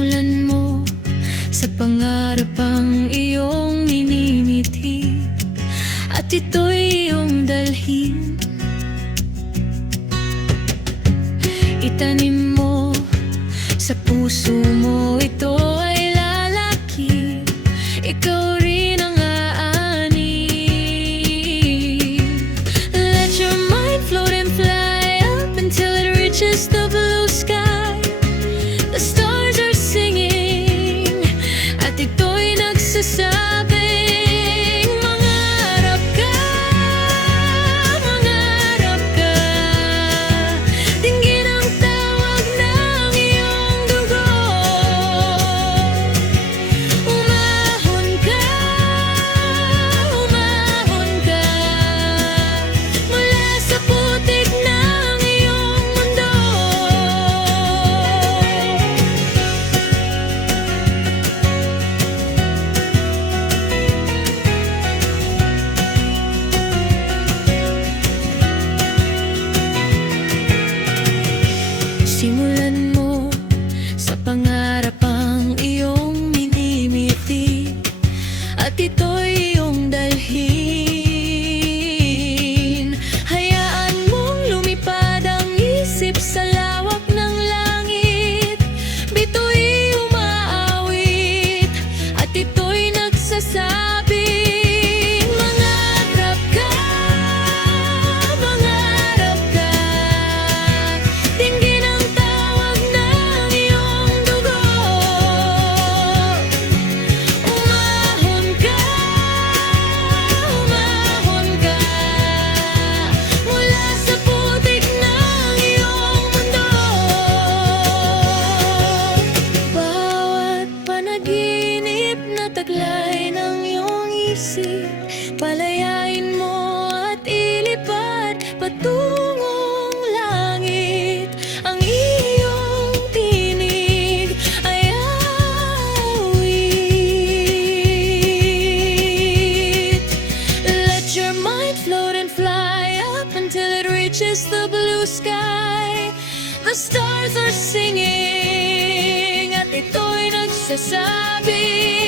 Simulan mo sa pangarap ang iyong minimithi, at ito'y iyong dalhin. Itanim mo sa puso mo, ito ay lalaki, ikaw rin ang aani. Let your mind float and fly up until it reaches the blue sky. The stars are singing, at ito'y nagsasabing, mangarap ka, mangarap ka. Dinggin ang tawag ng iyong dugo. Umahon ka, umahon ka, mula sa putik ng iyong mundo. Simulan mo sa pangarap ang iyong minimithi, at ito'y iyong dalhin. Hayaan mong lumipad ang isip sa lawak ng langit. Bito'y umaawit, at ito'y nagsasabing, mangarap ka, mangarap ka. Dinggin ang tawag ng iyong dugo. Umahon ka, mula sa putik ng iyong mundo. Bawat panaginip na taglay ng iyong isip, palayain mo at ilipad patungong langit. Ang iyong tinig ay awit. Let your mind float and fly up until it reaches the blue sky. The stars are singing, at ito'y nagsasabi,